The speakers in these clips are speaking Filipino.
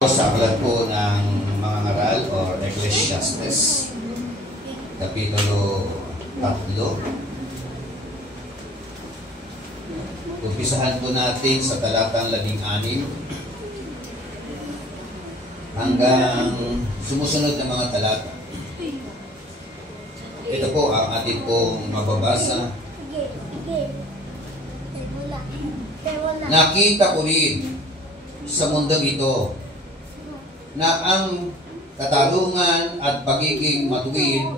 Sa aklat po ng mga ngaral or Ecclesiastes, Kapitulo 3. Umpisahan po natin sa talatang 16 hanggang sumusunod na mga talata. Ito po ang ating pong mababasa. Nakita ko rin sa mundong ito na ang katarungan at pagiging matuwid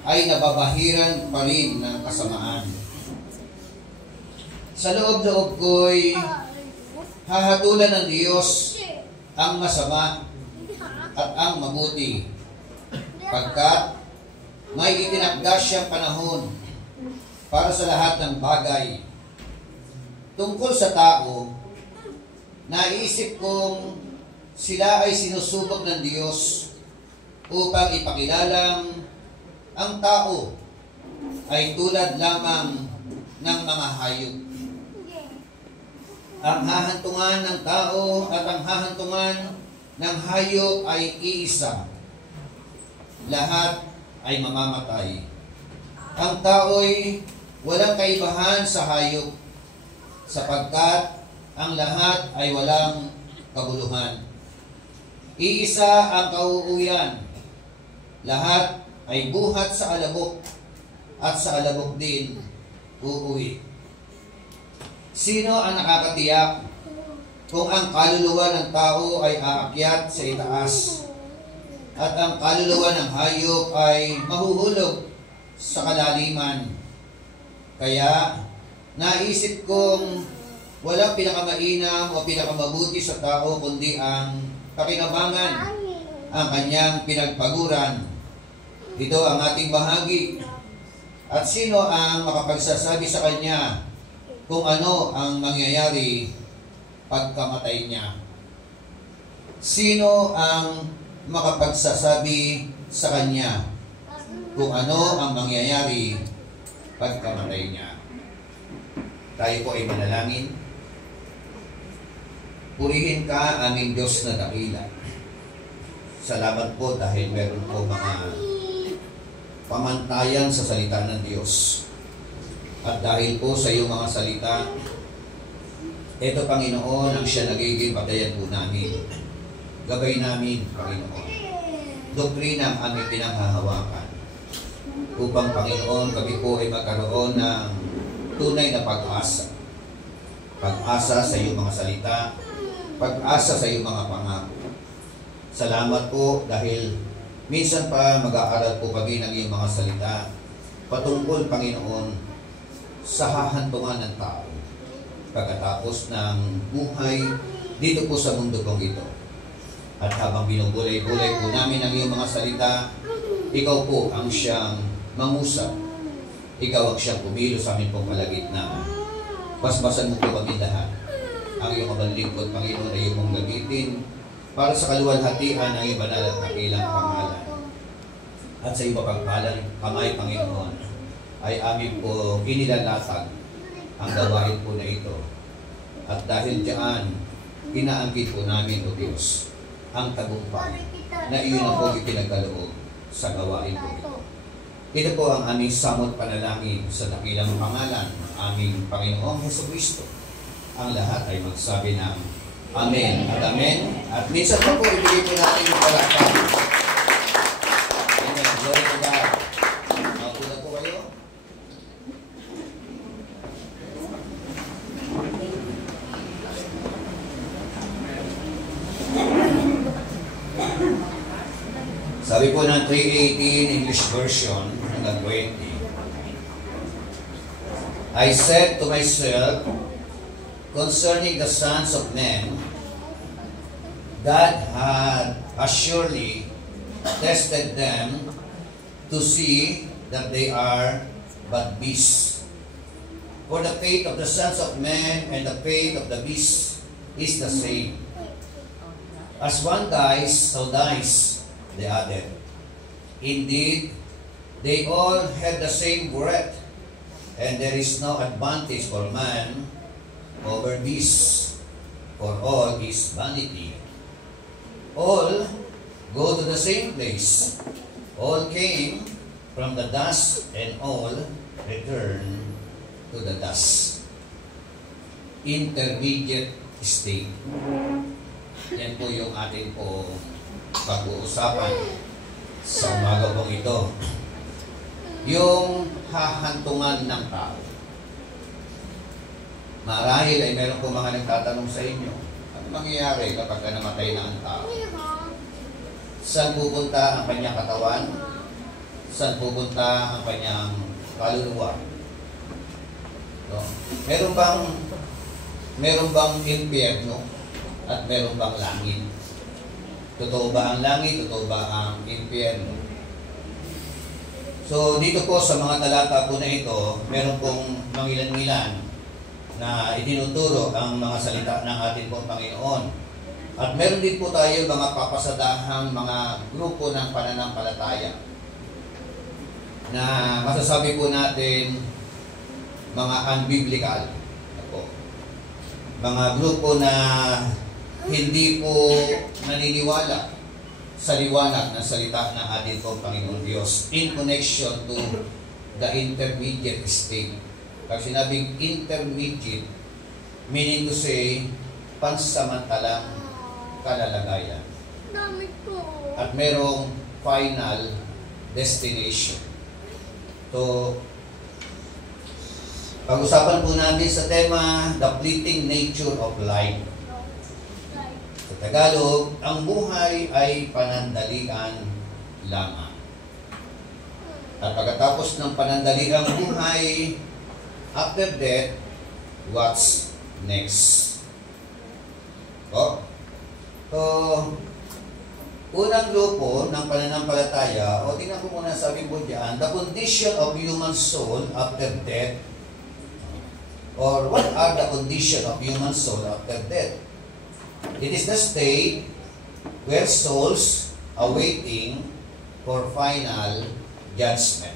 ay nababahiran pa rin ng kasamaan. Sa loob-loob ko'y hahatulan ng Diyos ang masama at ang mabuti, pagkat may itinakda siyang panahon para sa lahat ng bagay. Tungkol sa tao, naisip kong sila ay sinusubok ng Diyos upang ipakilalang ang tao ay tulad lamang ng mga hayop. Ang hahantungan ng tao at ang hahantungan ng hayop ay iisa. Lahat ay mamamatay. Ang tao'y walang kaibahan sa hayop, sapagkat ang lahat ay walang kabuluhan. Iisa ang kauuwian. Lahat ay buhat sa alabok, at sa alabok din uuwi. Sino ang nakakatiyak kung ang kaluluwa ng tao ay aakyat sa itaas at ang kaluluwa ng hayop ay mahuhulog sa kalaliman? Kaya naisip kong walang pinakamainam o pinakamabuti sa tao kundi ang pakinabangan, ang kanyang pinagpaguran. Ito ang ating bahagi. At sino ang makapagsasabi sa kanya kung ano ang mangyayari pagkamatay niya? Sino ang makapagsasabi sa kanya kung ano ang mangyayari pagkamatay niya? Tayo po ay manalangin. Purihin ka, aming Diyos na dakila. Salamat po dahil meron po mga pamantayan sa salita ng Diyos. At dahil po sa iyong mga salita, ito, Panginoon, ang siya nagiging batayan po namin. Gabay namin, Panginoon. Doktrina ang aming pinanghahawakan. Upang, Panginoon, kami po ay magkaroon ng tunay na pag-asa. Pag-asa sa iyong mga salita, pag-asa sa iyong mga pangako. Salamat po dahil minsan pa mag-aaral po kami ng iyong mga salita patungkol, Panginoon, sa hahantungan ng tao pagkatapos ng buhay dito po sa mundo pong ito. At habang binubulay-bulay po namin ang iyong mga salita, ikaw po ang siyang mangusap. Ikaw ang siyang pumilo sa amin pong kalagitnaan. Basbasan mo po kami lahat. Ang iyong kabanlingkod, Panginoon, ay iyong mong gamitin para sa kaluwalhatian ng iyong banal at dakilang pangalan. At sa iyong mapagpalang kamay, Panginoon, ay amin po inilalatag ang gawain po na ito. At dahil diyan, inaangkin po namin, O Diyos, ang tagumpay na iyon ang po ipinagkaloob sa gawain po ito. Ito po ang aming samot panalangin sa dakilang pangalan ng aming Panginoong Jesucristo. Ang lahat ay magsabi ng Amen at Amen. At minsan pa po ibigay po natin yung palakpak. Amen. Glory to God. Makapula po kayo. Sabi po ng 318 English version hanggang 20. I said to myself, concerning the sons of men, God had surely tested them to see that they are but beasts. For the fate of the sons of men and the fate of the beasts is the same. As one dies, so dies the other. Indeed, they all have the same breath, and there is no advantage for man over beasts, for all is vanity all go to the same place. All came from the dust and all return to the dust. Intermediate state. Yan po yung ating po pag-uusapan sa umaga po ito. Yung hahantungan ng tao. Marahil ay meron po mga nagtatanong sa inyo, ano mangyayari kapag namatay na ang tao? Saan pupunta ang kanyang katawan? Saan pupunta ang kanyang kaluluwa? So, meron bang impyerno at meron bang langit? Totoo ba ang langit? Totoo ba ang impyerno? So, dito po sa mga talata po na ito, meron pong mangilan-ngilan na itinuturo ang mga salita ng ating pong Panginoon. At meron din po tayo mga papasadahang mga grupo ng pananampalataya na masasabi po natin mga unbiblical. Mga grupo na hindi po naniniwala sa liwanag ng salita ng ating pong Panginoon Diyos in connection to the intermediate state. Pag sinabing intermediate, meaning to say, pansamantalang kalalagayan. At merong final destination. So, pag-usapan po natin sa tema, the fleeting nature of life. Sa Tagalog, ang buhay ay panandalian lamang. At pagkatapos ng panandaliang buhay, after death, what's next? So, unang grupo ng pananampalataya, o tingnan ko muna sabi po dyan, the condition of human soul after death, or what are the condition of human soul after death? It is the state where souls awaiting for final judgment.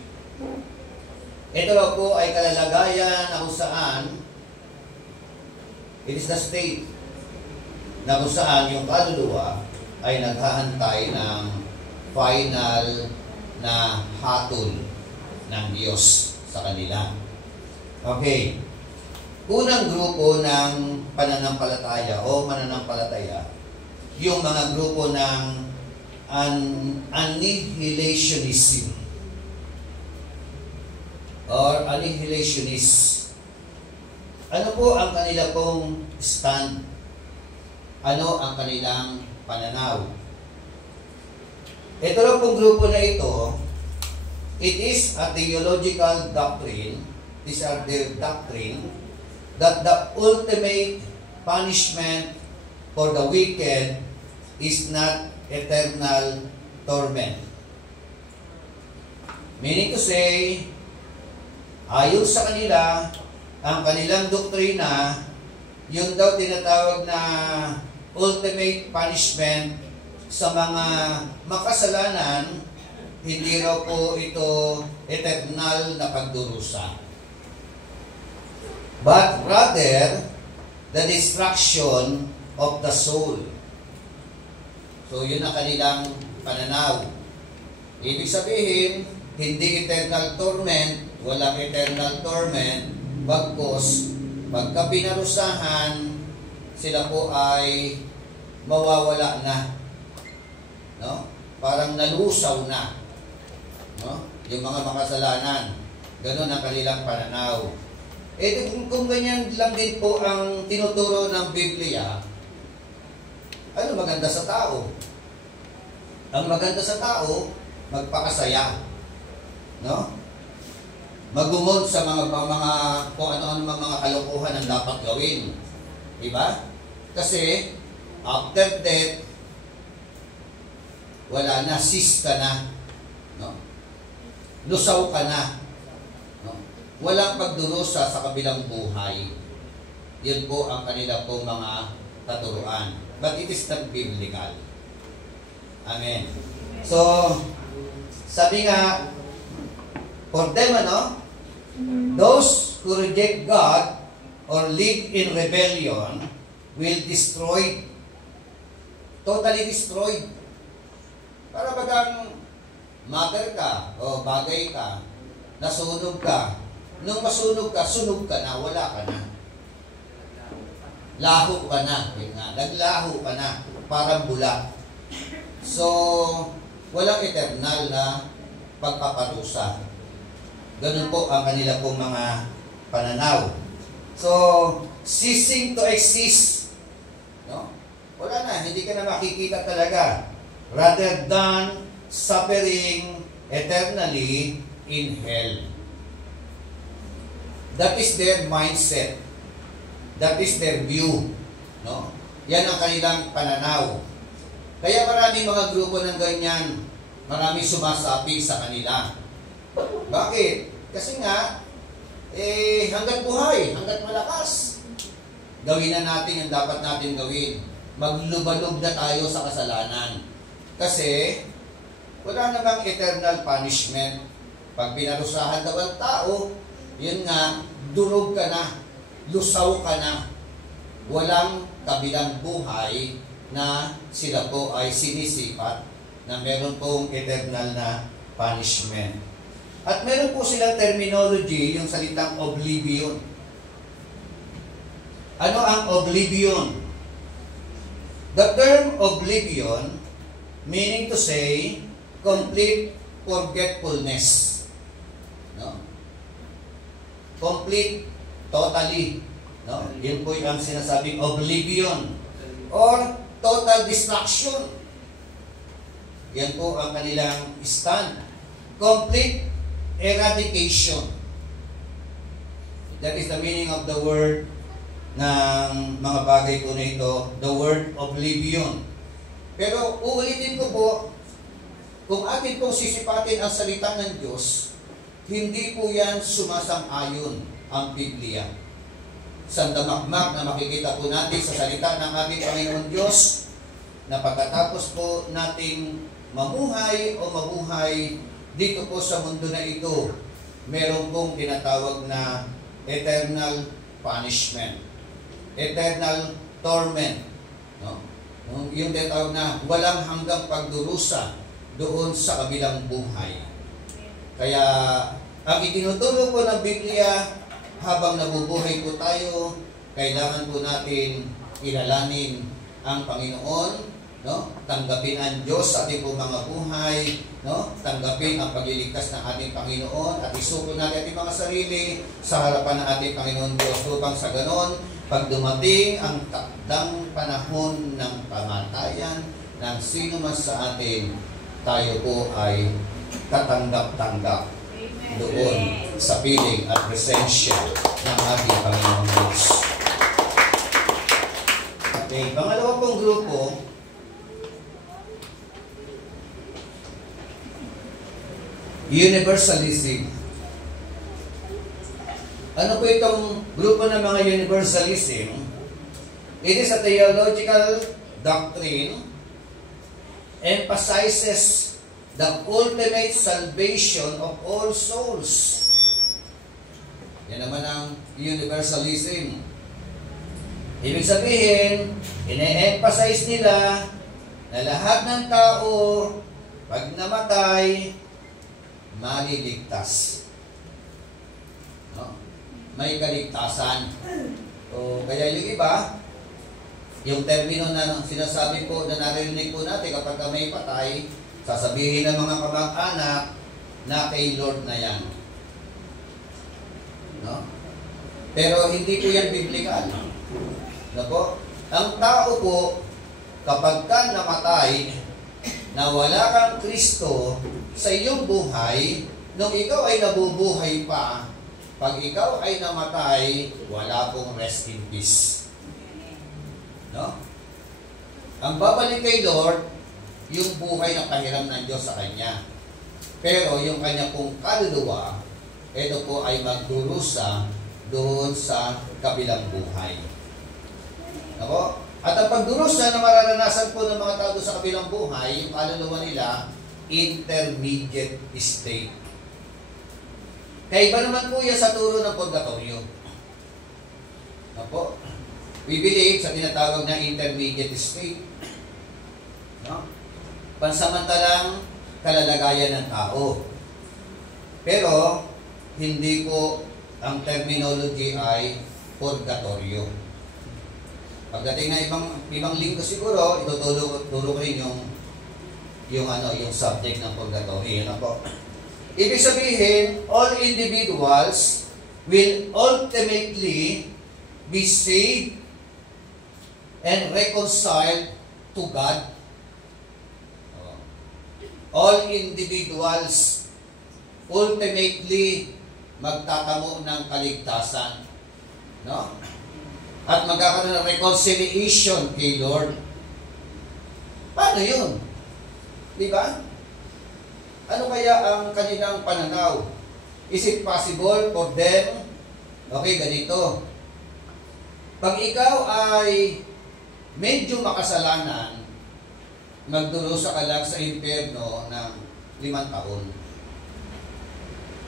Ito lang po ay kalalagayan na kung saan it is the state na kung saan yung kaluluwa ay naghahantay ng final na hatol ng Diyos sa kanila. Okay. Unang grupo ng pananampalataya o mananampalataya, yung mga grupo ng annihilationism or annihilationist. Ano po ang kanila pong stand? Ano ang kanilang pananaw? Ito lang pong grupo na ito, it is a theological doctrine, these are their doctrine, that the ultimate punishment for the wicked is not eternal torment. Meaning to say, ayon sa kanila, ang kanilang doktrina, yun daw tinatawag na ultimate punishment sa mga makasalanan, hindi raw po ito eternal na pagdurusa. But rather, the destruction of the soul. So, yun ang kanilang pananaw. Ibig sabihin, hindi eternal torment, walang eternal torment, bagkus, pagka pinarusahan, sila po ay mawawala na. No? Parang nalusaw na. No? Yung mga makasalanan. Ganun ang kanilang pananaw. Eh, kung ganyan lang din po ang tinuturo ng Biblia, ano maganda sa tao? Ang maganda sa tao, magpakasaya. No? Magumod sa mga kung ano-ano mga kalokohan ang dapat gawin. Diba? Kasi, after death, wala na, sis ka na. No? Lusaw ka na. No? Walang pagdurusa sa kabilang buhay. Yun po ang kanila po mga katuruan. But it is not biblical. Amen. So, sabi nga, for them, those who reject God or live in rebellion will destroy totally destroyed. Para bagang matter ka, o bagay ka, nasunog ka. Nung masunog ka, sunog ka na, wala ka na. Laho ka na. Naglaho ka na. Parang bula. So, walang eternal na pagpaparusa. Ganun po ang kanila pong mga pananaw. So, ceasing to exist. No? Wala na, hindi ka na makikita talaga. Rather than suffering eternally in hell. That is their mindset. That is their view. No? Yan ang kanilang pananaw. Kaya maraming mga grupo ng ganyan, maraming sumasapi sa kanila. Bakit? Kasi nga, hanggat buhay, hanggat malakas, gawin na natin yung dapat natin gawin. Maglubalog na tayo sa kasalanan. Kasi, wala namang eternal punishment. Pag pinarusahan daw ang tao, yun nga, durog ka na, lusaw ka na. Walang kabilang buhay na sila po ay sinisipat na meron pong eternal na punishment. At meron po silang terminology, yung salitang oblivion. Ano ang oblivion? The term oblivion, meaning to say, complete forgetfulness. No? Complete, totally. No? Yun po yung sinasabing oblivion. Or total distraction. Yan po ang kanilang stand. Complete eradication. That is the meaning of the word ng mga bagay po na ito, the word oblivion. Pero uulitin ko po, kung atin pong sisipatin ang salita ng Diyos, hindi po yan sumasang-ayon ang Biblia. Sandamakmak na makikita po natin sa salita ng ating Panginoon Diyos, na pagkatapos po nating mamuhay o mabuhay dito po sa mundo na ito, meron pong tinatawag na eternal punishment, eternal torment. No? Yung tinatawag na walang hanggang pagdurusa doon sa kabilang buhay. Kaya ang itinuturo po ng Biblia, habang nabubuhay po tayo, kailangan po natin ilalanin ang Panginoon, no? Tanggapin ang Diyos sa ating po mga buhay, no? Tanggapin ang pagliligtas ng ating Panginoon at isuko natin ating mga sarili sa harapan ng ating Panginoon Diyos upang sa ganon, pag dumating ang takdang panahon ng pamatayan ng sino man sa atin, tayo po ay tatanggap-tanggap doon sa piling at presensya ng ating Panginoon Diyos. Okay, pangalawa pong grupo, universalism. Ano po itong grupo ng mga universalism? It is a theological doctrine, emphasizes the ultimate salvation of all souls. Yan naman ang universalism. Ibig sabihin, ine-emphasize nila na lahat ng tao, pag namatay, maliligtas. No? May kaligtasan. O, kaya yung iba, yung termino na sinasabi po na narinig po natin kapag may patay, sasabihin ng mga kamag-anak na kay Lord na yan. No? Pero hindi po yan biblical. No po? Ang tao po, kapag ka namatay, na wala kang Kristo sa iyong buhay, nung ikaw ay nabubuhay pa, pag ikaw ay namatay, wala pong rest in peace. No? Ang babalik kay Lord, yung buhay na pahiram ng Diyos sa Kanya. Pero yung Kanya pong kaluluwa, ito po ay magdurusa doon sa kabilang buhay. Ako? At ang pagdurusa na mararanasan po ng mga tao sa kabilang buhay, yung kaluluwa nila, intermediate state. Kaya iba naman po yan sa turo ng purgatorio. Ako? We believe sa tinatawag na intermediate state. pansamantalang kalalagayan ng tao. Pero, hindi po ang terminology ay purgatorio. Pagdating na ibang linggo siguro, ituturo ko rin yung subject ng purgatorio. Yun po. Ibig sabihin, all individuals will ultimately be saved and reconciled to God. All individuals ultimately magtatamo ng kaligtasan. No? At magkakaroon ng reconciliation kay Lord. Paano yun? Di ba? Ano kaya ang kanilang pananaw? Is it possible for them? Okay, ganito. Pag ikaw ay medyo makasalanan, magdurusa ka lang sa impyerno ng 5 taon.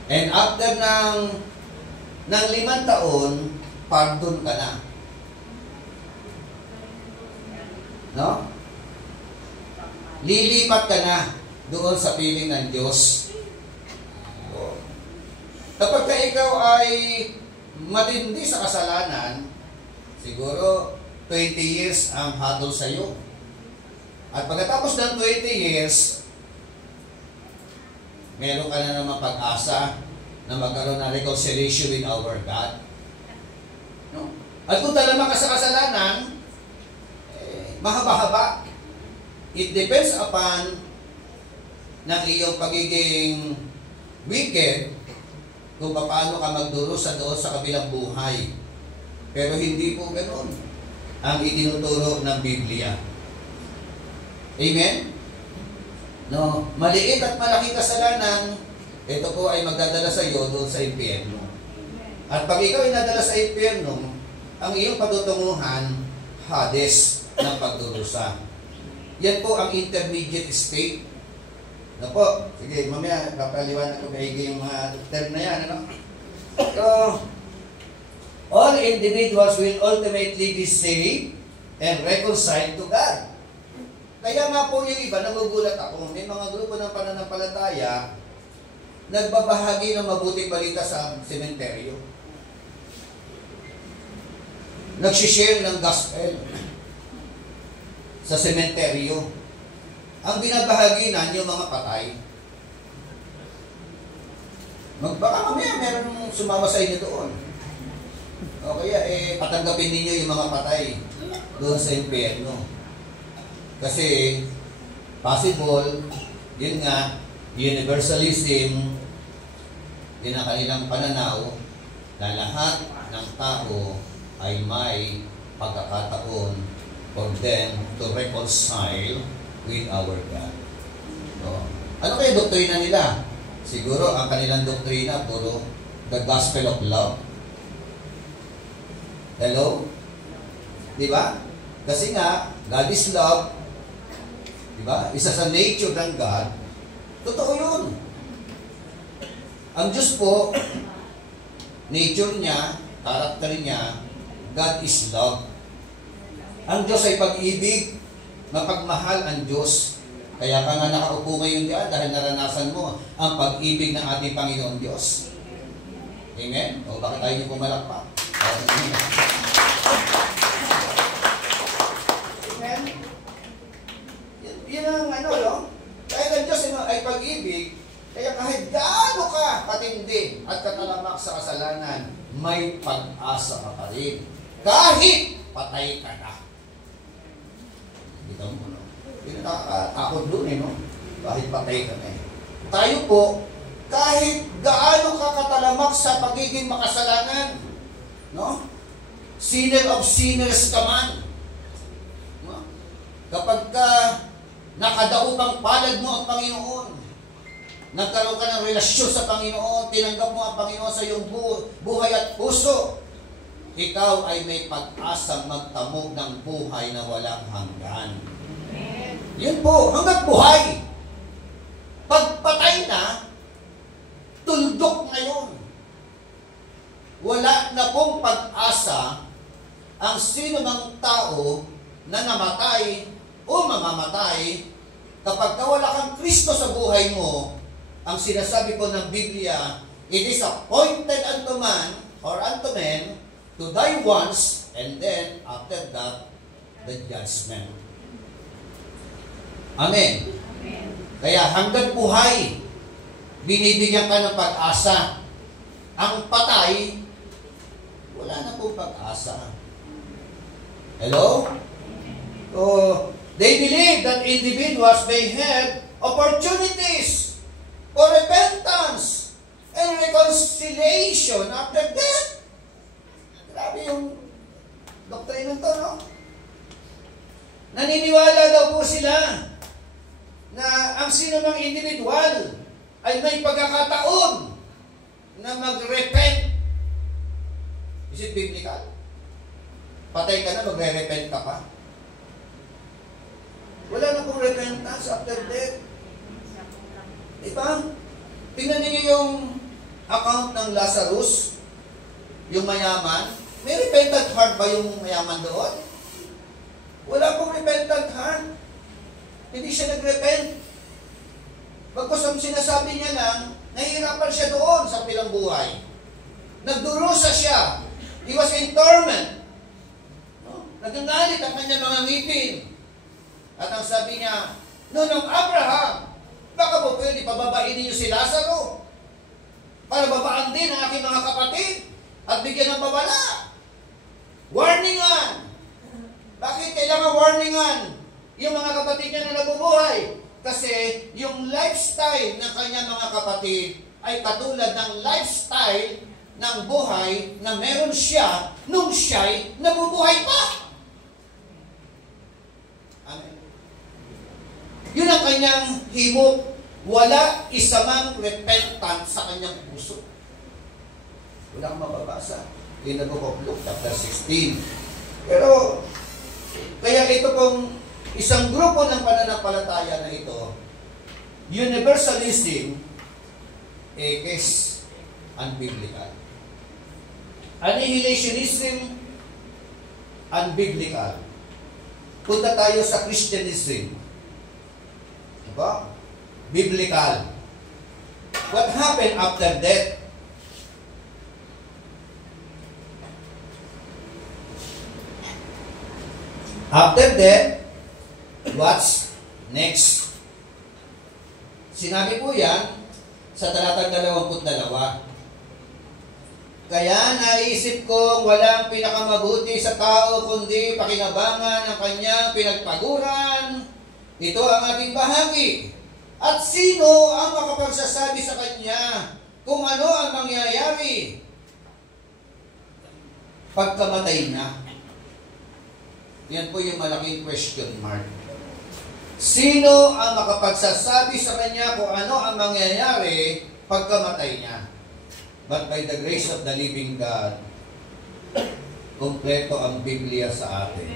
And after ng 5 taon, pardon ka na. No? Lilipat ka na doon sa piling ng Diyos. Kapag ka ikaw ay matindi sa kasalanan, siguro 20 years ang hatol sa iyo. At pagkatapos ng 20 years, meron ka na naman pag-asa na magkaroon ng reconciliation with our God. No? At kung talaga ka sa kasalanan, mahaba-haba. It depends upon ng iyong pagiging wicked kung paano ka magdurusa doon sa kabilang buhay. Pero hindi po ganoon ang itinuturo ng Biblia. Amen? No, maliit at malaking kasalanan, ito po ay magdadala sa iyo doon sa impyerno. At pag ikaw ay nadala sa impyerno, ang iyong patutunguhan, Hades ng pagdurusa. Yan po ang intermediate state. Ano po? Sige, mamaya papaliwanag ko maigi yung mga term na yan. Ano? So, all individuals will ultimately be saved and reconciled to God. Kaya nga po yung iba, nagugulat ako, may mga grupo ng pananampalataya nagbabahagi ng mabuting balita sa sementeryo. Nagsishare ng gospel sa sementeryo. Ang binabahagi na yung mga patay. Baka mamaya meron sumama sa inyo doon. O kaya, patanggapin ninyo yung mga patay doon sa impyerno. Kasi, possible, yun nga, universalism, din ang kanilang pananaw na lahat ng tao ay may pagkakataon for them to reconcile with our God. So, ano kaya doktrina nila? Siguro, ang kanilang doktrina, puro the gospel of love. Hello? Diba? Kasi nga, God is love. Diba? Isa sa nature ng God. Totoo yun. Ang Diyos po, nature niya, character niya, God is love. Ang Diyos ay pag-ibig, mapagmahal ang Diyos. Kaya ka nga nakaupo ngayon diyan dahil naranasan mo ang pag-ibig ng ating Panginoon Diyos. Amen? O bakit tayo niyo pumalakpak? Amen? Yan ang no? Kahit ang Diyos ay pag-ibig, kaya kahit gaano ka katindi at katalamak sa kasalanan, may pag-asa ka pa rin. Kahit patay ka na. Ito mo, no? Yun nakakatakot doon, no? Kahit patay ka na, Tayo po, kahit gaano ka katalamak sa pagiging makasalanan, no? Sinner of sinners ka man. No? Kapag ka nakadaupang palad mo ang Panginoon, nagkaroon ka ng relasyon sa Panginoon, tinanggap mo ang Panginoon sa iyong buhay at puso, ikaw ay may pag-asang magtamog ng buhay na walang hanggan. Amen. Yun po, hanggang buhay. Pagpatay na, tuldok na yun. Wala na pong pag-asa ang sino ng tao na namatay o mamamatay kapag wala kang Kristo sa buhay mo, ang sinasabi po ng Biblia, it is appointed unto man or unto men to die once, and then after that, the judgment. Amen. Amen. Kaya hanggang buhay, binibigyan ka ng pag-asa. Ang patay, wala na pong pag-asa. Hello? So, they believe that individuals may have opportunities for repentance and reconciliation after death. Grabe yung doktrina to, no? Naniniwala daw po sila na ang sino mang individual ay may pagkakataon na mag-repent. Is it biblical? Patay ka na, magre-repent ka pa. Wala na pong repentance after death. Diba? Tingnan niyo yung account ng Lazarus, yung mayaman. May repentant heart ba yung mayaman doon? Wala pong repentant heart. Hindi siya nag-repent. Pagkos ang sinasabi niya lang, nahihirapan siya doon sa pilang buhay. Nagdurusa siya. He was in torment. Nagagalit ang kanyang mga ngipin. At ang sabi niya, Nonong Abraham, baka po pwede pababain niyo si Lazaro para babaan din ang aking mga kapatid at bigyan ng babala. Warningan! Bakit kailangan warningan yung mga kapatid niya na nabubuhay? Kasi yung lifestyle ng kanyang mga kapatid ay katulad ng lifestyle ng buhay na meron siya nung siya'y nabubuhay pa. Amen. Yun ang kanyang himok. Wala isa mang repentant sa kanyang puso. Wala kang mababasa. In the book of Luke, chapter 16. Pero, kaya ito pong isang grupo ng pananampalataya na ito, universalism, is unbiblical. Annihilationism, unbiblical. Punta tayo sa Christianism. Diba? Biblical. What happened after death? After death, what's next? Sinabi po yan sa talatang 22. Kaya naisip kong walang pinakamabuti sa tao kundi pakinabangan ang kanyang pinagpaguran. Ito ang ating bahagi. At sino ang makapagsasabi sa kanya kung ano ang mangyayari pagkamatay na? Yan po yung malaking question mark. Sino ang makapagsasabi sa kanya kung ano ang mangyayari pagkamatay niya? But by the grace of the living God, kumpleto ang Biblia sa atin.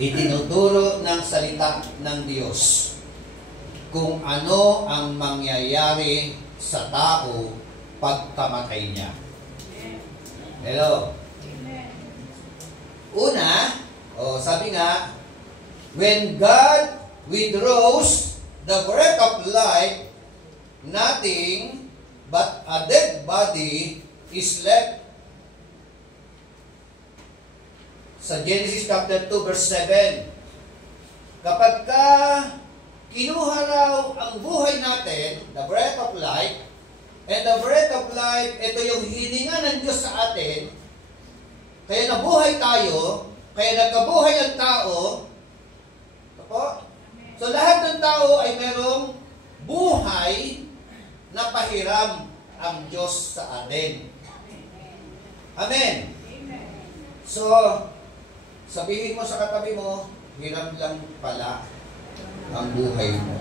Itinuturo ng salita ng Diyos kung ano ang mangyayari sa tao pagkamatay niya. Hello? Una, sabi nga, when God withdraws the breath of life, nothing but a dead body is left. Sa Genesis chapter 2 verse 7, kapag ka kinuha raw ang buhay natin, the breath of life, and the breath of life, ito yung hininga ng Diyos sa atin, kaya nabuhay tayo, kaya nagkabuhay ang tao. So lahat ng tao ay merong buhay na pahiram ang Diyos sa atin. Amen. So, sabihin mo sa katabi mo, hiram lang pala ang buhay mo.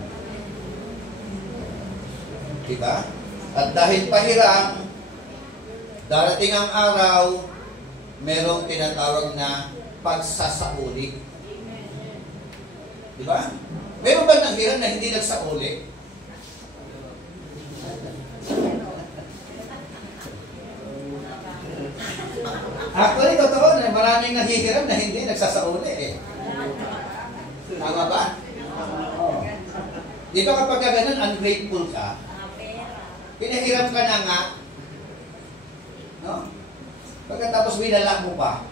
Diba? At dahil pahiram, darating ang araw, merong tinatawag na pagsasauli. Diba? Meron ba nanghiram na hindi nagsauli? Actually, totoo na maraming nahihiram na hindi nagsasauli eh. Tama ba? Di ba kapag ganun, ungrateful ka? Pinahiram ka na nga. No? Pagkatapos winala mo pa.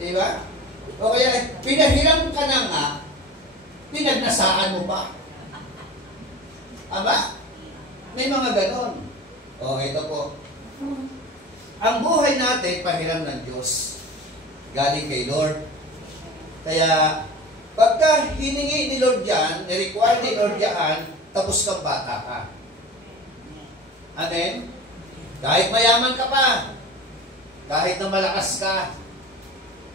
Di ba? O kaya, pinahiram ka na nga, pinagnasaan mo pa. Aba? May mga ganon. O, ito po. Ang buhay natin, pahiram ng Diyos. Galing kay Lord. Kaya, pagka hiningi ni Lord yan, ni-require ni Lord yan, tapos kang bata ka. Amen? Kahit mayaman ka pa, kahit na malakas ka,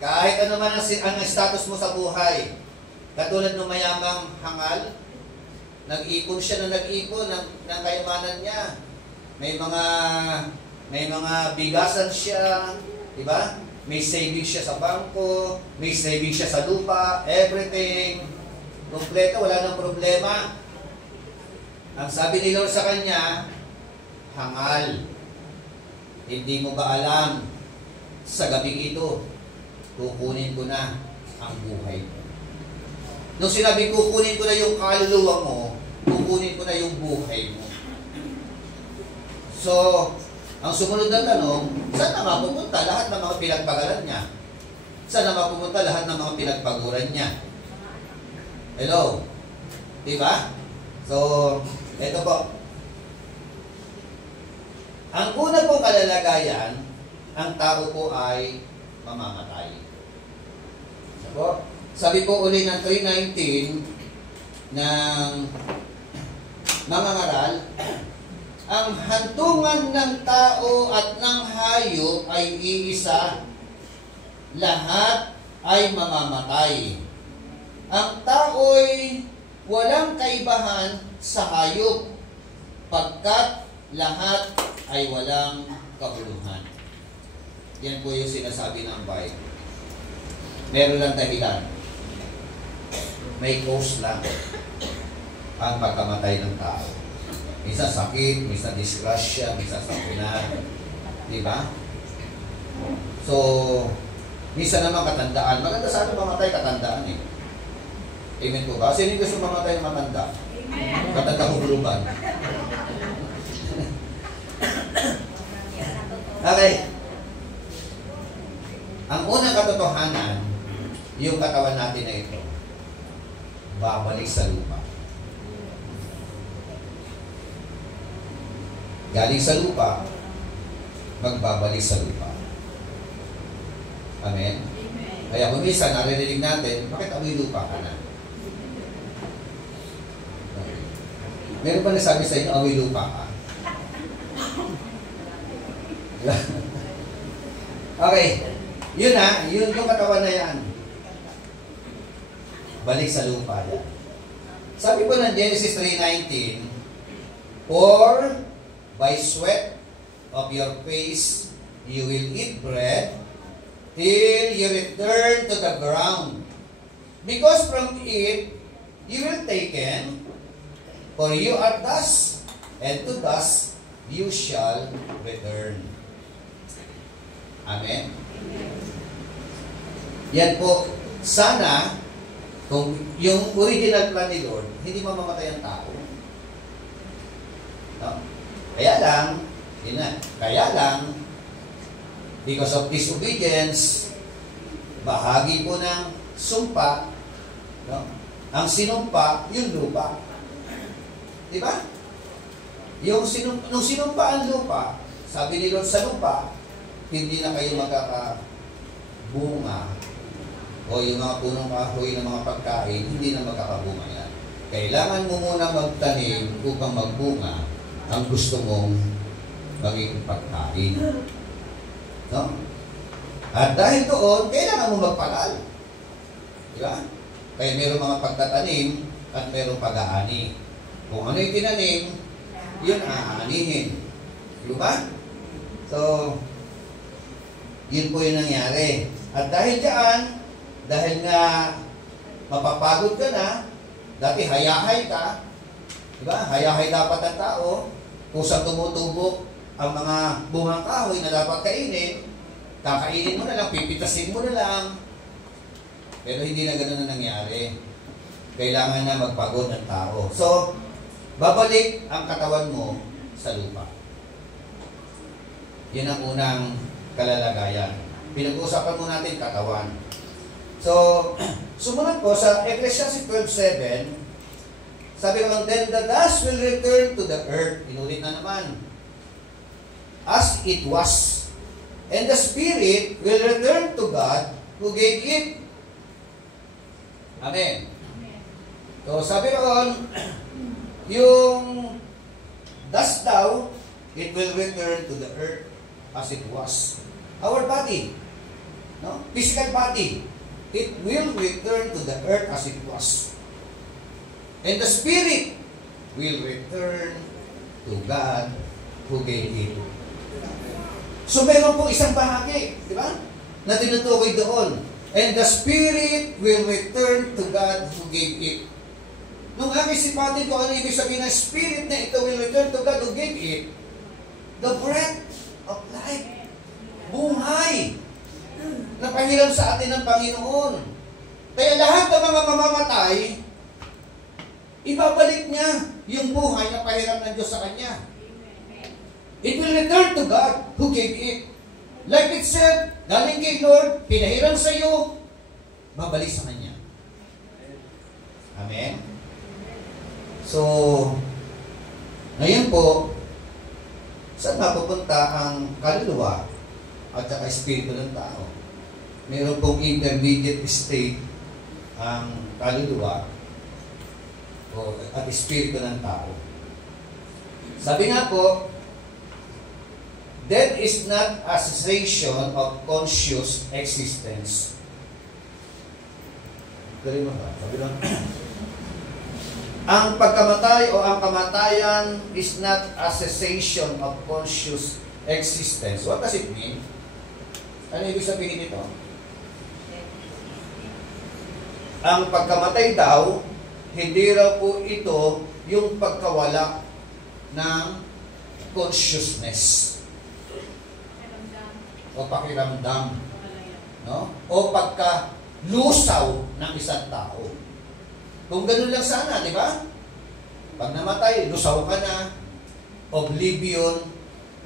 kahit ano man ang status mo sa buhay, katulad ng mayamang hangal, nag-ipon siya na nag-ipon ng kayamanan niya. May mga bigasan siya, di ba? May savings siya sa bangko, may savings siya sa lupa, everything. Kompleto, wala nang problema. Ang sabi ni Lord sa kanya, hangal. Hindi mo ba alam, sa gabing ito, kukunin ko na ang buhay mo. Nung sinabi kukunin ko na yung kaluluwa mo, kukunin ko na yung buhay mo. So, ang sumunod na tanong, saan na mapupunta lahat ng mga pinagpagalan niya? Saan na mapupunta lahat ng mga pinagpaguran niya? Hello? Diba? So, ito po. Ang una pong kalalagayan, ang tao po ay mamamatay. Sabi po uli ng 3:19 ng mga ngaral, ang hantungan ng tao at ng hayop ay iisa, lahat ay mamamatay. Ang tao'y walang kaibahan sa hayop, pagkat lahat ay walang kabuluhan. Yan po yung sinasabi ng Bible. Meron lang dahilan. May cause lang ang pagkamatay ng tao. Minsan sakit, minsan disgrasya, minsan sakuna. Diba? So, minsan naman katandaan. Maganda sana mamatay katandaan eh. Amen po ba? Sino yung gusto mamatay ng matanda? Katanda hubuluban. Okay. Ang unang katotohanan, yung katawan natin na ito, babalik sa lupa. Galing sa lupa, magbabalik sa lupa. Amen? Kaya kung minsan, naririnig natin, bakit amoy lupa ka na? Meron ba nasabi sa inyo, amoy lupa ka? Okay. Yun ha, yun yung katawan na yan. Balik sa lupa yan. Sabi po ng Genesis 3:19, for by sweat of your face you will eat bread till you return to the ground. Because from it you will taken, for you are dust, and to dust you shall return. Amen? Yan po, sana, kung yung original plan ni Lord, hindi mamamatay ang tao. No? Kaya lang, because of disobedience, bahagi po ng sumpa, no? Ang sinumpa, yung lupa. Diba? Nung sinumpa ang lupa, sabi ni Lord sa lupa, hindi na kayo magkakabunga o yung mga punong kahoy ng mga pagkain, hindi na magkakabunga yan. Kailangan mo muna magtanim upang magbunga ang gusto mong maging pagkain. No? At dahil doon, kailangan mo magpagal. Diba? Kaya mayroong mga pagtatanim at mayroong pag-aani. Kung ano yung tinanim, yun aanihin. Diba? So, yun po yung nangyari. At dahil dyan, dahil nga mapapagod ka na, dati hayahay ka, diba? Hayahay dapat ang tao, kung saan tumutubo ang mga bungang kahoy na dapat kainin, kakainin mo na lang, pipitasin mo na lang. Pero hindi na ganoon na nangyari. kailangan na magpagod ng tao. So, babalik ang katawan mo sa lupa. Yan ang unang kalalagayan. Pinag-uusapan mo natin katawan. So, sumunod po sa Ecclesiastes 12:7, sabi naman, then the dust will return to the earth. Inulit na naman. As it was. And the spirit will return to God who gave it. Amen. So, sabi naman, yung dust daw, it will return to the earth as it was. Our body, no? Physical body, it will return to the earth as it was. And the spirit will return to God who gave it. So meron po isang bahagi, di ba? Na tinutukoy doon. And the spirit will return to God who gave it. Nung aming sipatin ko ano ibig sabihin ng spirit na ito will return to God who gave it, the breath of life. Buhay na pahiram sa atin ng Panginoon. Kaya lahat ng mga mamamatay, ibabalik niya yung buhay na pahiram ng Diyos sa Kanya. It will return to God who gave it. Like it said, galing kay Lord, pinahiram sa iyo, babalik sa Kanya. Amen? So, ngayon po, saan mapupunta ang kaluluwa at saka espiritu ng tao? Meron pong intermediate state ang kaluluwa at espiritu ng tao. Sabi nga po, death is not a cessation of conscious existence. Sabi lang, ang pagkamatay o ang kamatayan is not a cessation of conscious existence. What does it mean? Ano ibig sabihin nito? Ang pagkamatay daw, hindi raw po ito yung pagkawala ng consciousness o pakiramdam, no? O pagkalusaw ng isang tao. Kung ganun lang sana, di ba? Pag namatay, lusaw ka na, oblivion,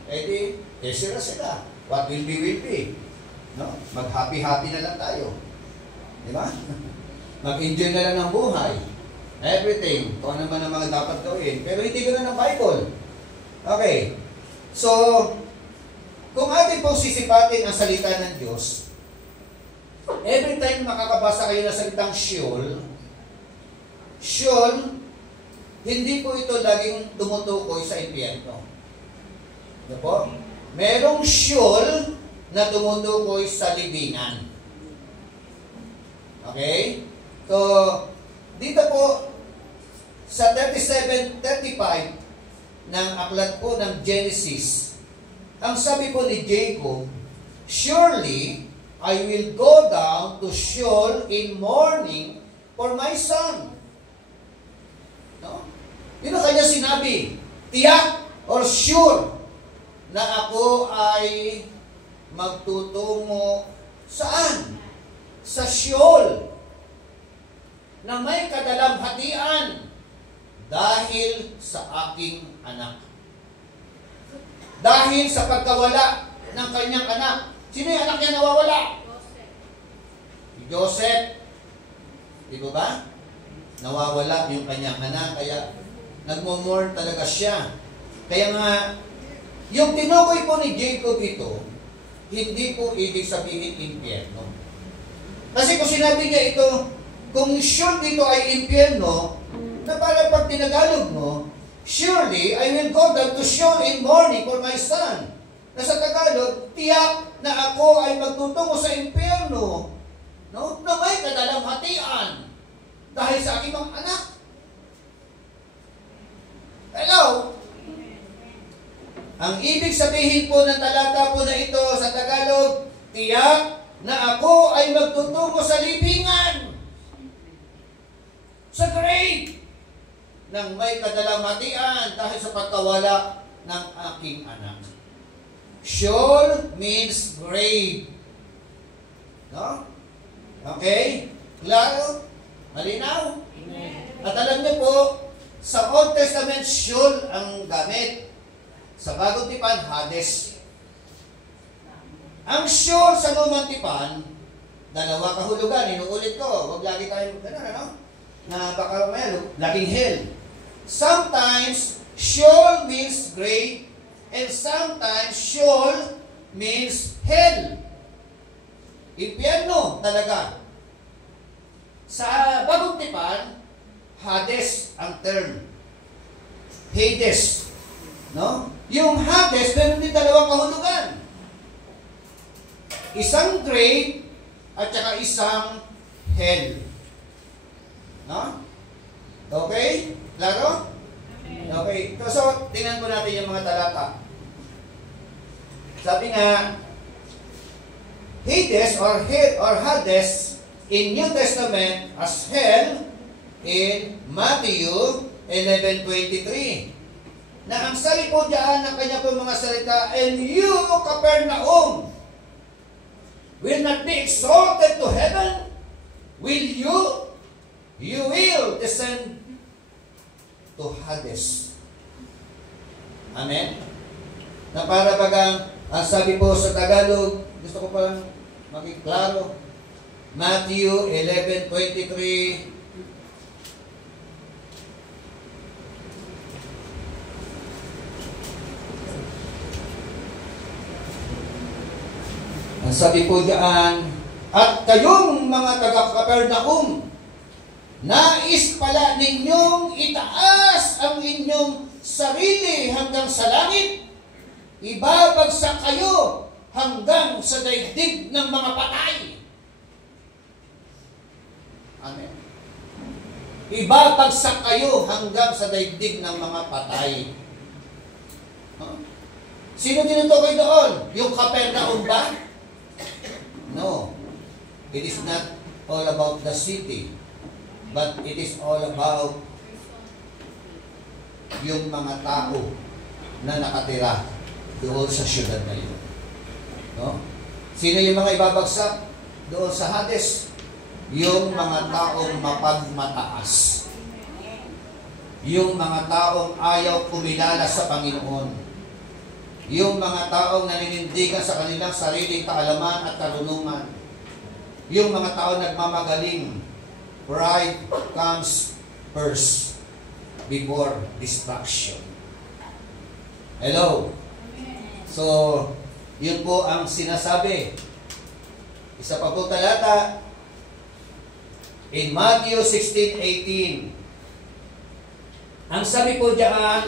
edi, sila. What will be. No? Mag-happy-happy na lang tayo. Di ba? Mag-enjoy na lang ng buhay. Everything. Kung ano man ang mga dapat gawin. Pero hindi ganun ang Bible. Okay. So, kung atin pong sisipatin ang salita ng Diyos, every time makakabasa kayo ng salitang Sheol, hindi po ito laging tumutukoy sa impyerno. Ano po? Merong Sheol na tumutukoy sa libingan. Okay? So, dito po, sa 37:35 ng aklat po ng Genesis, ang sabi po ni Jacob, surely I will go down to Sheol in mourning for my son. No? Yun ang kanya sinabi, tiyak or sure na ako ay magtutungo saan? Sa Sheol na may kadalamhatian dahil sa aking anak. Dahil sa pagkawala ng kanyang anak. Sino yung anak niya nawawala? Joseph. Di ba? Nawawala yung kanyang anak, kaya nagmumurn talaga siya. Kaya nga, yung tinukoy po ni Jacob ito, hindi po ibig sabihin impyerno. Kasi kung sinabi niya ito, kung sure dito ay impyerno, na para pag tinagalog mo, surely I will go down to Sheol in mourning for my son. Na sa Tagalog, tiyak na ako ay magtutungo sa impyerno, no? Na may kadalamhatian dahil sa aking mga anak. Hello? Ang ibig sabihin po ng talata po na ito sa Tagalog, tiyak na ako ay magtutungo sa libingan, sa grave, nang may kadalamhatian dahil sa pagkawala ng aking anak. Sheol means grave. No? Okay? Klaro? Malinaw? At alam niyo po, sa Old Testament, Sheol ang gamit. Sa Bagong Tipan, Hades. Ang Sheol sa Lumang Tipan, dalawa kahulugan. Inuulit ko. Huwag lagi tayo na baka laging hell. Sometimes, Sheol means grave, and sometimes, Sheol means hell. Impyerno talaga. Sa Bagong Tipan, Hades ang term. Hades. No? Yung Hades, meron din dalawang kahulugan. Isang grave at saka isang hell. No? Okay? Klaro? Okay. So, tingnan po natin yung mga talata. Sabi nga, Hades or Hades in New Testament as hell in Matthew 11:23. Na ang sabi po diyan ng kanya po mga salita, and you, Capernaum, will not be exalted to heaven. Will you? You will descend to Hades. Amen? Na para bagang, ang sabi po sa Tagalog, gusto ko palang maging klaro, Matthew 11:23, ang sabi po diyan, at kayong mga taga-Capernaum, nais pala ninyong itaas ang inyong sarili hanggang sa langit, ibabagsak kayo hanggang sa daigdig ng mga patay. Amen. Ibabagsak kayo hanggang sa daigdig ng mga patay. Huh? Sino tinutukoy doon? Yung Capernaum ba? No. It is not all about the city, but it is all about yung mga tao na nakatira doon sa syudad na yun. No? Sino yung mga ibabagsak doon sa Hades? Yung mga taong mapagmataas. Yung mga taong ayaw kumilala sa Panginoon. Yung mga taong naninindigan sa kanilang sariling kaalaman at karunungan. Yung mga taong nagmamagaling. Pride comes first before destruction. Hello? So, yun po ang sinasabi. Isa pa po talata in Matthew 16:18. Ang sabi po diyan,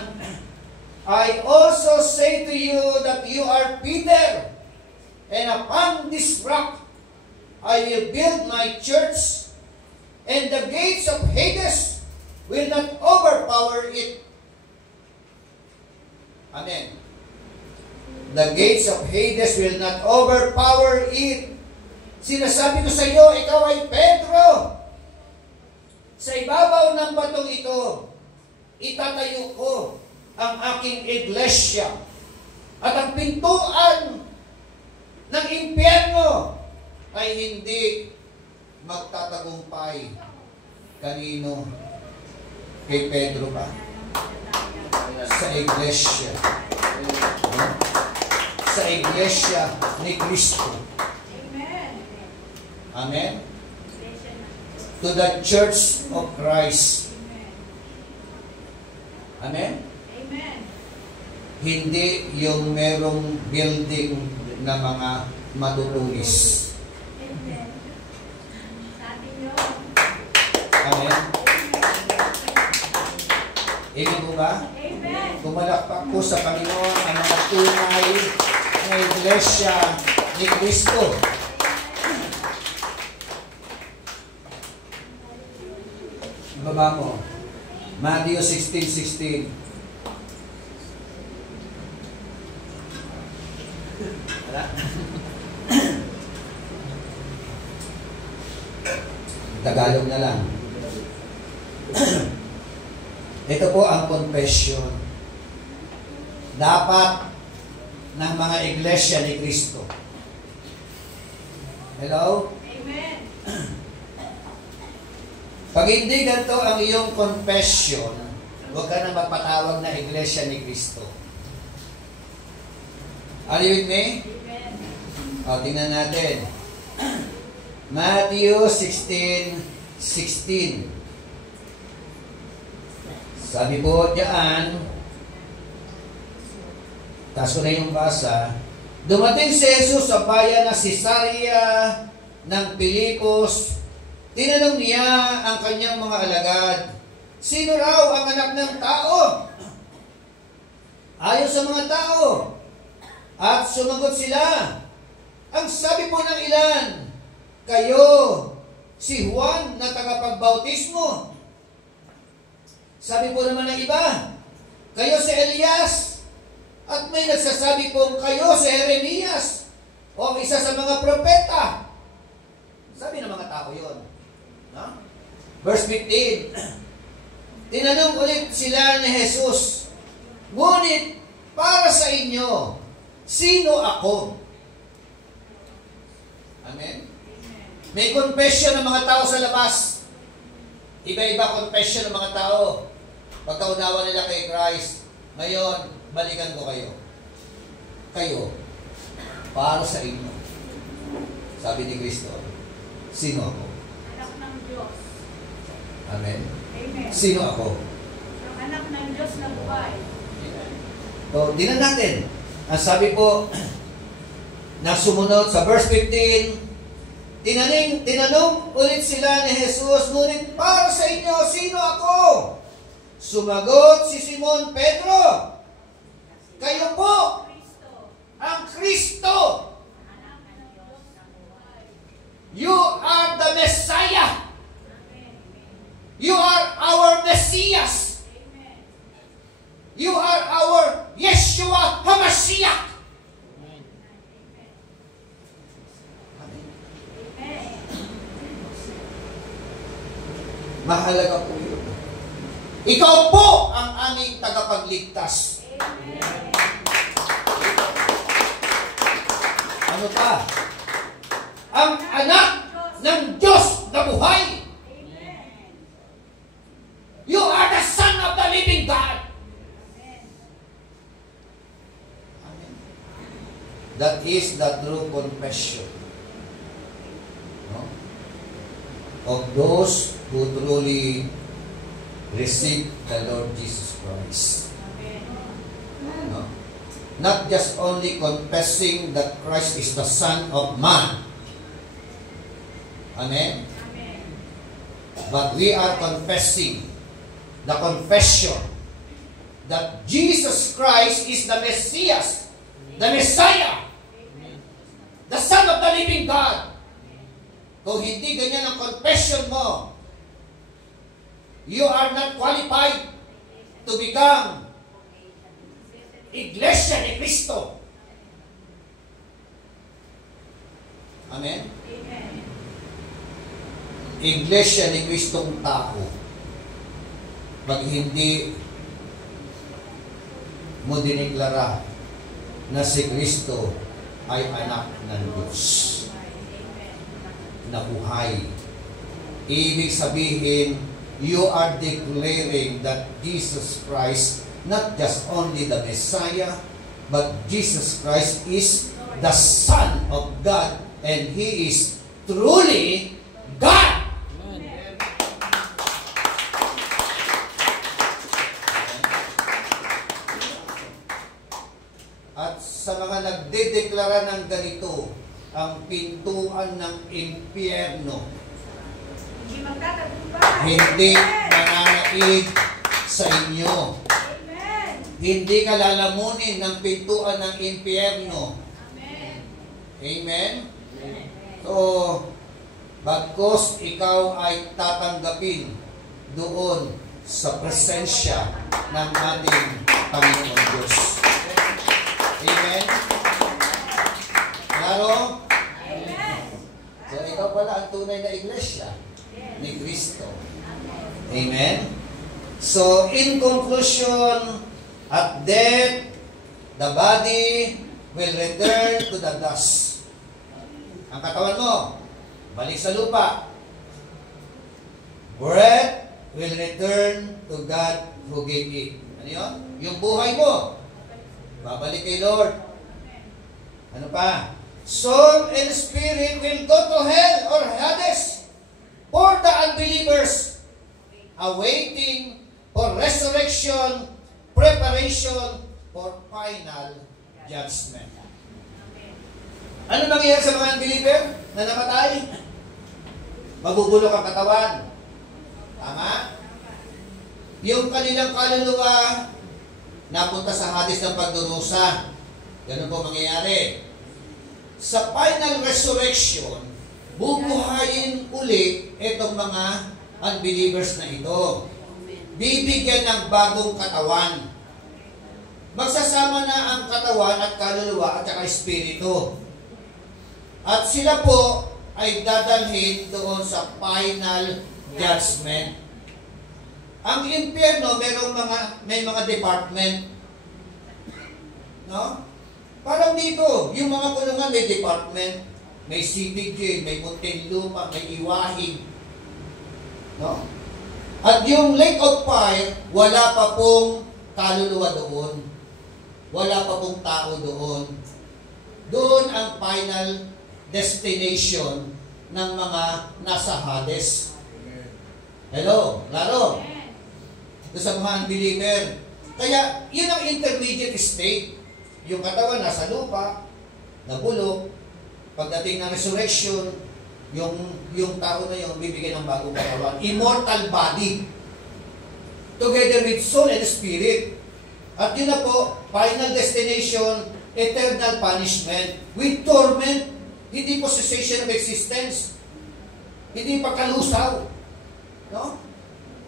I also say to you that you are Peter, and upon this rock I will build my church, and the gates of Hades will not overpower it. Amen. The gates of Hades will not overpower it. Sinasabi ko sa iyo, ikaw ay Pedro. Sa ibabaw ng batong ito, itatayo ko ang aking iglesia. At ang pintuan ng impyerno ay hindi magtatagumpay. Kanino? Kay Pedro ba? Sa iglesia. Sa iglesia ni Kristo. Amen? To the church of Christ. Amen? Amen. Hindi yung merong building na mga matutulis. Amen. Sabi nyo. Amen? Amen po ba? Amen. Pumalakpak po sa Panginoon ang mga tunay na iglesia ni Kristo. Baba mo. Matthew 16:16. Tagalog na lang. Ito po ang confession. Dapat ng mga iglesia ni Kristo. Hello? Amen. Pag hindi ganito ang iyong confession, huwag ka na magpatawag na Iglesia ni Cristo. Are you with me? O, tingnan natin. Matthew 16:16. Sabi po diyan, taas ko na yung basa, dumating si Jesus sa bayan na Cesarea ng Pilipos. Tinanong niya ang kanyang mga alagad, sino raw ang anak ng tao? Ayon sa mga tao. At sumagot sila. Ang sabi po ng ilan, kayo, si Juan na tagapagbautismo. Sabi po naman ng iba, kayo si Elias. At may nagsasabi po, kayo si Jeremias o isa sa mga propeta. Sabi ng mga tao yun. No? Verse 15. Tinanong ulit sila ni Jesus, ngunit para sa inyo, sino ako? Amen? May confession ng mga tao sa labas. Iba-iba confession ng mga tao. Pagkaunawa nila kay Christ, ngayon, balikan ko kayo. Kayo, para sa inyo. Sabi ni Kristo, sino ako? Anak ng Diyos. Amen? Amen. Sino ako? Ang anak ng Diyos na buhay. So, tingnan natin. Ang sabi po, na sumunod sa verse 15, tinanong ulit sila ni Jesus, ngunit para sa inyo, sino ako? Sumagot si Simon Pedro, kayo po, ang Kristo. You are the Messiah. You are our Messias. You are our Yeshua HaMashiach. Mahalaga po yun. Ikaw po ang aming tagapagligtas. Ano pa? Ang anak ng Diyos na buhay. You are the Son of the living God. Amen. That is the true confession, no? Of those who truly receive the Lord Jesus Christ. No? Not just only confessing that Christ is the Son of Man. Amen? But we are confessing the confession that Jesus Christ is the Messias, the Messiah, the Son of the living God. Kung hindi ganyan ang confession mo, you are not qualified to become Iglesia ni Cristo. Amen? Iglesia ni Kristong tao. Pag hindi mo diniklara na si Kristo ay anak ng Diyos na buhay. Ibig sabihin, you are declaring that Jesus Christ, not just only the Messiah, but Jesus Christ is the Son of God, and He is truly God. At sa mga nagdedeklara ng ganito, ang pintuan ng impyerno Hindi magtatagumpay. hindi mananaig sa inyo. Amen. Hindi ka lalamunin ng pintuan ng impyerno. Amen. Amen? So, bagkos ikaw ay tatanggapin doon sa presensya ng ating Panginoon Diyos. Amen? Klaro? Amen. So, ikaw pala ang tunay na iglesia ni Kristo. Amen? So, in conclusion, at death, the body will return to the dust. Ang katawan mo, balik sa lupa. breath will return to God who gave it. Ano yun? Yung buhay mo, babalik kay Lord. Ano pa? Soul and spirit will go to hell or Hades for the unbelievers, awaiting for resurrection, preparation for final judgment. Ano nangyayari sa mga unbeliever na namatay? Mabubulok ang katawan. Tama? Yung kanilang kaluluwa napunta sa Hades ng pagdurusa. Ganun po mangyayari. Sa final resurrection, bubuhayin uli itong mga unbelievers na ito. Bibigyan ng bagong katawan. Magsasama na ang katawan at kaluluwa at saka espiritu. At sila po ay dadalhin doon sa final judgment. Ang impyerno, may mga department. No? Parang dito, yung mga kulungan may department. May city jail, may Muntinlupa, may Iwahig. No? At yung lake of fire, wala pa pong kaluluwa doon. Wala pa pong tao doon. Doon ang final destination ng mga nasa Hades. Hello? Laro? Doon sa mga unbeliever. Kaya, yun ang intermediate state. Yung katawan nasa lupa, nabulok. Pagdating ng resurrection, yung tao na yun, bibigyan ng bagong katawan. Immortal body. Together with soul and spirit. At yun na po, final destination, eternal punishment with torment. Hindi po cessation of existence. Hindi pagkalusaw. No?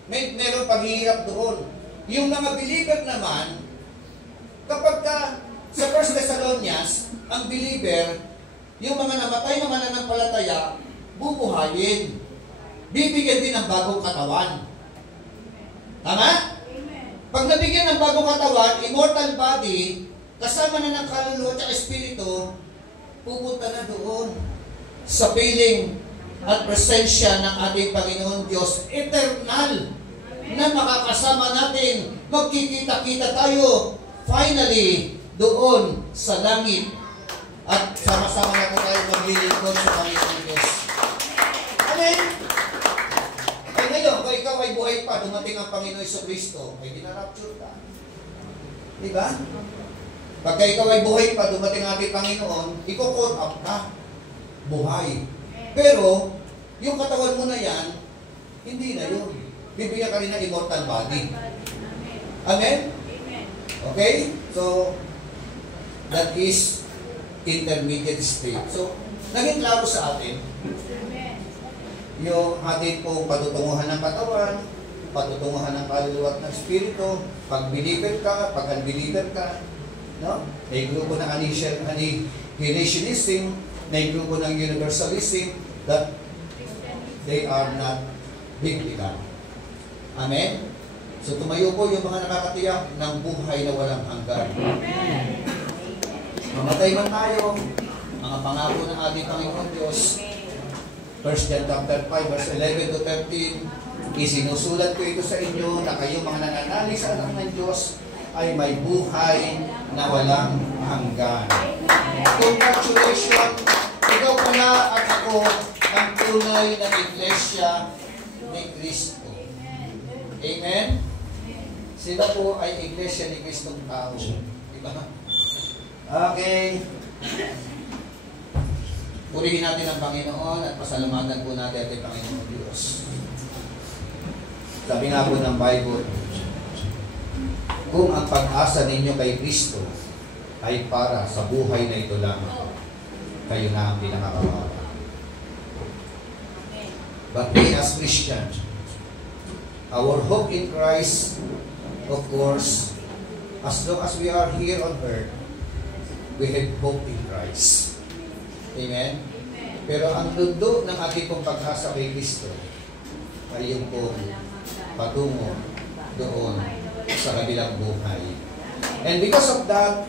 Meron paghihirap doon. Yung mga believer naman, kapag sa 1 Thessalonians, ang believer, yung mga namatay na mananampalataya, bubuhayin. Bibigyan din ng bagong katawan. Tama? Pag nabigyan ng bagong katawan, immortal body, kasama na ng kaluluwa at espiritu, pupunta na doon sa piling at presensya ng ating Panginoon Diyos, eternal, na makakasama natin, magkikita-kita tayo, finally, doon sa langit, at sama-sama na po tayo maglilingkod sa Panginoon Diyos. Amen? Ay ngayon, kung ikaw ay buhay pa, dumating ang Panginoon Jesucristo, ay dinarapture ka. Diba? Pagka ikaw ay buhay pa, dumating ang ating Panginoon, iko-call up ka. Buhay. Pero, yung katawan mo na yan, hindi na yun. Bibigyan ka rin ng immortal body. Amen? Okay? So, that is intermediate state. So, naging klaro sa atin yung ating pong patutunguhan ng katawan, patutunguhan ng kaluluwa at ng espiritu, pag believer ka, pag unbeliever ka, no? May grupo ng annihilationism, may grupo ng universalism that they are not biblical. Amen? So tumayo po yung mga nakakatiyak ng buhay na walang hanggan. Mamatay man tayo, mga pangako ng ating Panginoon Diyos. 1 John chapter 5, verse 11 to 13, isinusulat ko ito sa inyo na kayo mga nananalig sa anak ng Diyos ay may buhay na walang hanggan. Congratulations! Ikaw pala at ako ang tunay na iglesia ni Kristo. Amen? Sila po ay iglesia ni Kristong tao. Diba? Okay. Purihin natin ang Panginoon at pasalamatan po natin ang Panginoon Diyos. Sabi nga po ng Bible, kung ang pag-asa ninyo kay Kristo ay para sa buhay na ito lang, kayo na ang pinakakawawa. But we as Christians, our hope in Christ, of course, as long as we are here on earth, we have hope in Christ. Amen? Pero ang lundo ng ating pong pag-asa kay Kristo ay yung pong patungo doon sa kabilang buhay. And because of that,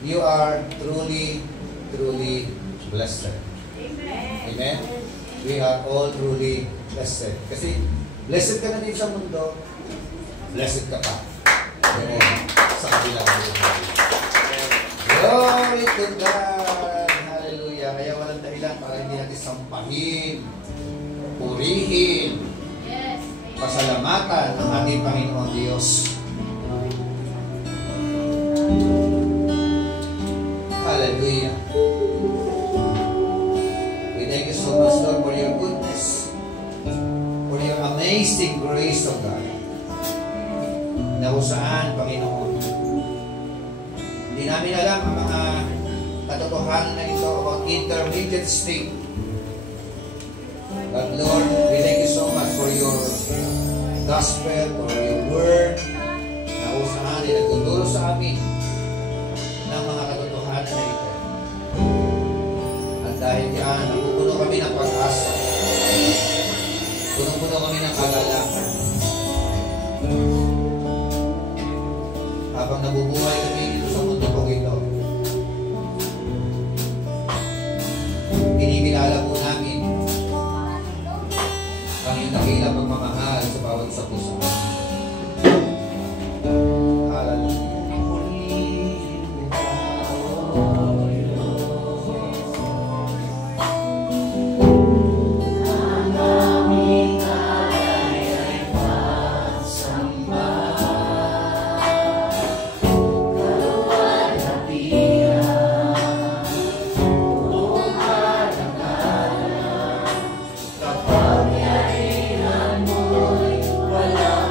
you are truly, truly blessed. Amen? We are all truly Blessed. Kasi blessed ka na din sa mundo, blessed ka pa. Amen. Sa kabilang buhay. Glory to God! Hallelujah! Kaya walang dahilan para hindi natin sampahin, purihin, Yes. pasalamatan ang ating Panginoon Diyos. Hallelujah! We thank you so much, Lord, for your goodness, for your amazing grace of God. Na kung saan, Panginoon, hindi namin alam ang mga katotohanan na ito about intermediate state. But Lord, we thank you so much for your gospel, for your word, na kung saan ay nagtuturo sa amin ng mga katotohanan na ito. At dahil yan, napupuno kami ng pag-asa. Puno-puno kami ng kagalakan. Habang nabubuhay kami dito sa mundo kong ito, kinikilala po namin ang iyong dakilang pagmamahal sa bawat isa po sa amin. Kapangyarihan mo'y wala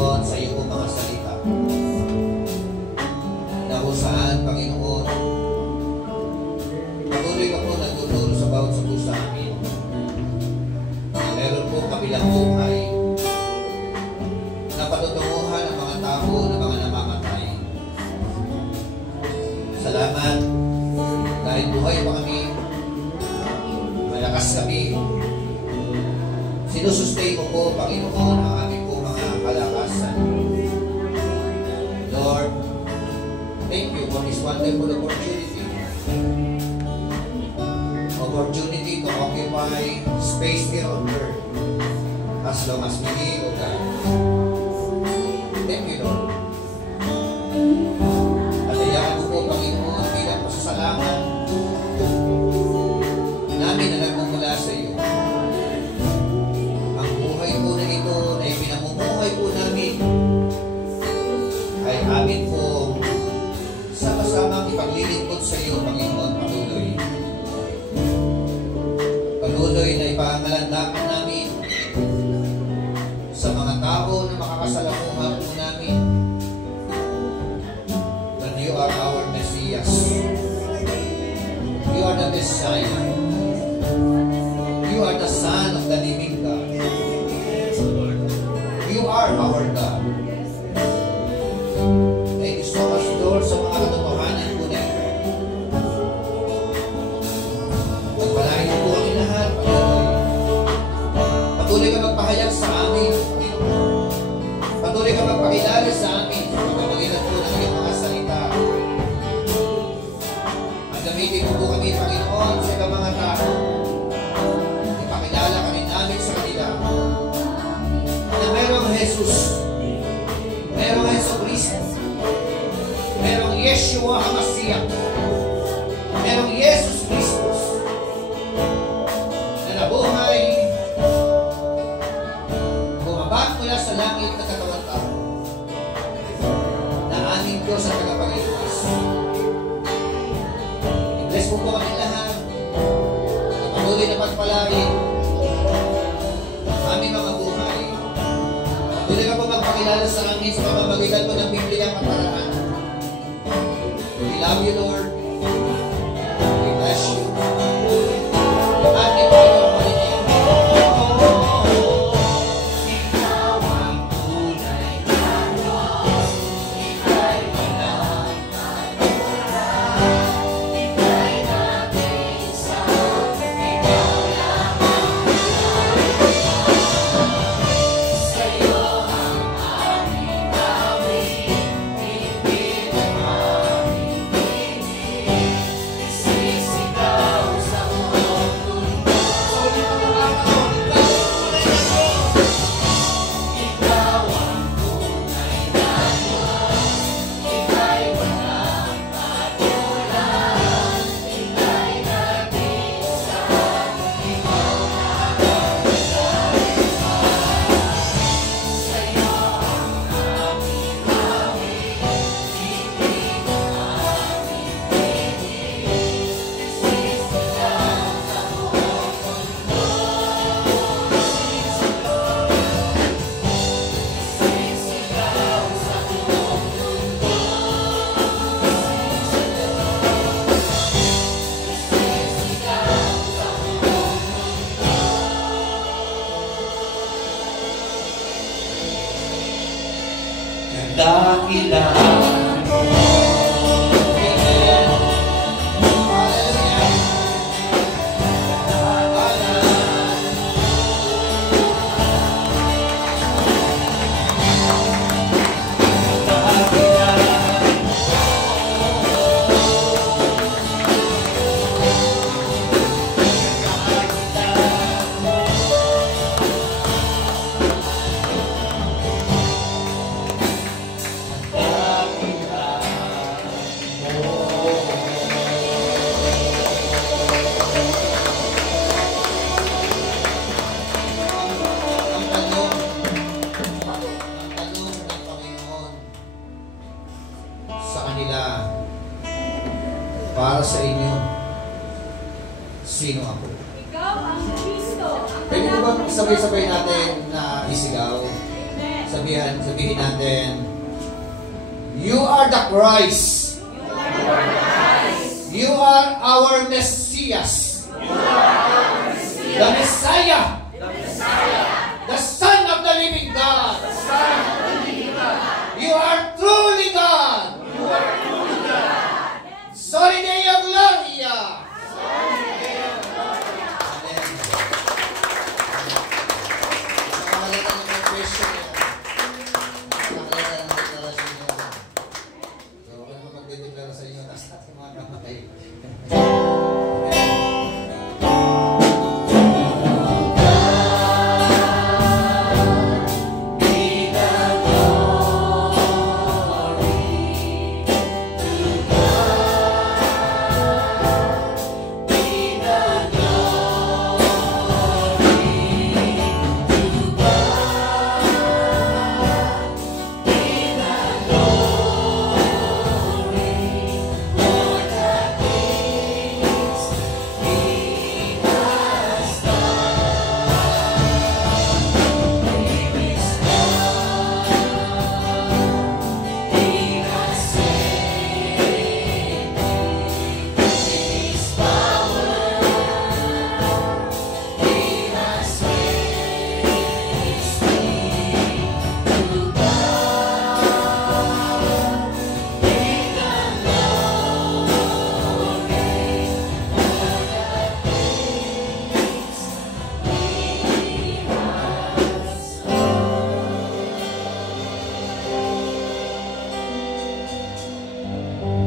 Panginoon, sa iyo po mga salita. Na kung saan, Panginoon, patuloy ka po nagtuturo sa bawat sa puso amin. Meron po kabilang buhay na patutunguhan ang mga tao na mga namamatay. Salamat dahil buhay pa kami, malakas kami. Sinusustain mo po, Panginoon, ang aming po mga kalakasan. Lord, thank you for this wonderful opportunity. Opportunity to occupy space here on earth as long as we live, O God. Thank you, Lord. At hayaan mo po, Panginoon, bilang pasasalamat namin na nagmumula sa iyo. Ang buhay po na ito na ipinamumuhay po namin ay amin po sa kasamang ipaglilingkod sa iyo, Panginoon, patuloy. Patuloy na ipangalandakan namin sa mga tao na makakasalamuha po namin that you are our Messias. You are the Messiah. You are the Son of the living God. You are our God. Thank you so much, Lord, sa mga katotohanan po na ito. Pagpalain mo po kami lahat, Panginoon. Patuloy ka magpahayag sa amin, Panginoon. Patuloy ka magpakilala sa amin sa pagpamagitan po ng iyong mga salita. At gamitin mo po kami, Panginoon, sa ibang mga tao. Ipakilala ka rin namin sa kanila na merong Jesus, merong Jesucristo, merong Yeshua HaMashiach, merong Jesus Christus na nabuhay, bumaba mula sa langit na katawan tao, na aming Diyos at tagapagligtas. I-bless mo po kami lahat, at patuloy na pagpalain ang aming mga buhay. Patuloy ka po magpakilala sa amin sa pamamagitan po ng Biblia ang kaparaan. We love you, Lord. We bless you. Magnify your holy name. Ikaw ang tunay na Diyos. Ika'y walang katulad. Ika'y nag-iisa. Ikaw lang ang sa'yo ang aming gawin. Hindi mo aming pinig. Isisigaw sa buong mundo. Ikaw ang tunay na Diyos. Ika'y walang katulad. Ika'y nag-iisa. Ikaw lang ang nag-iisa. Sa'yo ang aming gawin. Hindi mo aming pinig. Isisigaw sa buong mundo. Isisigaw sa buong mundo. Isisigaw sa buong dakilaan mo. Para sa inyo, sino ako? Ikaw ang Kristo. Pwede ba sabay-sabay natin na isigaw? Amen. Sabihin natin, You are the Christ. You are our Messias. The Messiah. The Son of the living God. You are truly God. Soli Deo Gloria.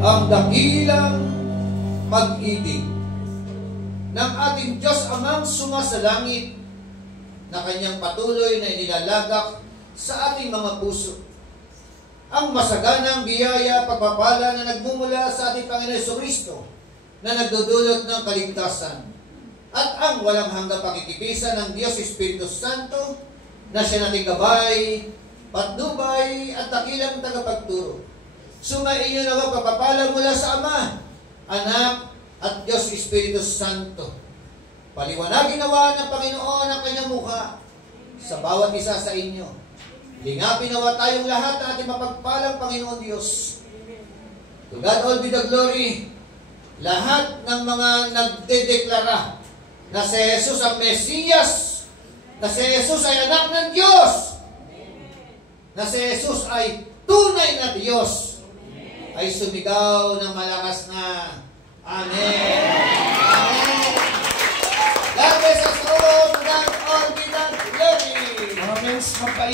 Ang dakilang pag-ibig ng ating Diyos Amang sumasalangit na Kanyang patuloy na inilalagak sa ating mga puso. Ang masaganang biyaya pagpapala na nagmumula sa ating Panginoon Jesucristo na nagdudulot ng kaligtasan at ang walang hanggang pakikipisan ng Diyos Espiritu Santo na siya nating gabay, patnubay at dakilang tagapagturo. Sumaiyo na pagpapala mula sa Ama, Anak, at Diyos Espiritu Santo. Paliwanagin nawa ng Panginoon ang Kanyang mukha sa bawat isa sa inyo. Lingapin nawa tayong lahat na ating mapagpalang Panginoon Diyos. To God all be the glory. Lahat ng mga nagdedeklara na si Jesus ang Mesiyas, na si Jesus ay anak ng Diyos, na si Jesus ay tunay na Diyos, ay sumigaw ng malakas na Amen. Amen. God bless us all. God all be the glory. Mga friends,